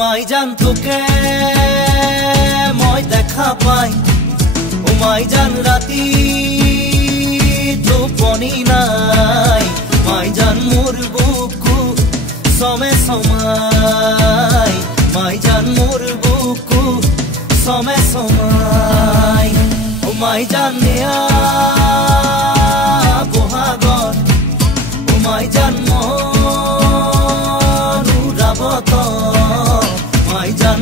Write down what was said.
মাই জান তোকে মই দেখা পাই ও মাই জান রাতি টোপনি নাই মাই জান মোর বুকু সমে সমাই মাই জান মোর বুকু সমে সমাই ও মাই জান নেয়া বহাগত ও মাই জান মনুরাবত মাই জান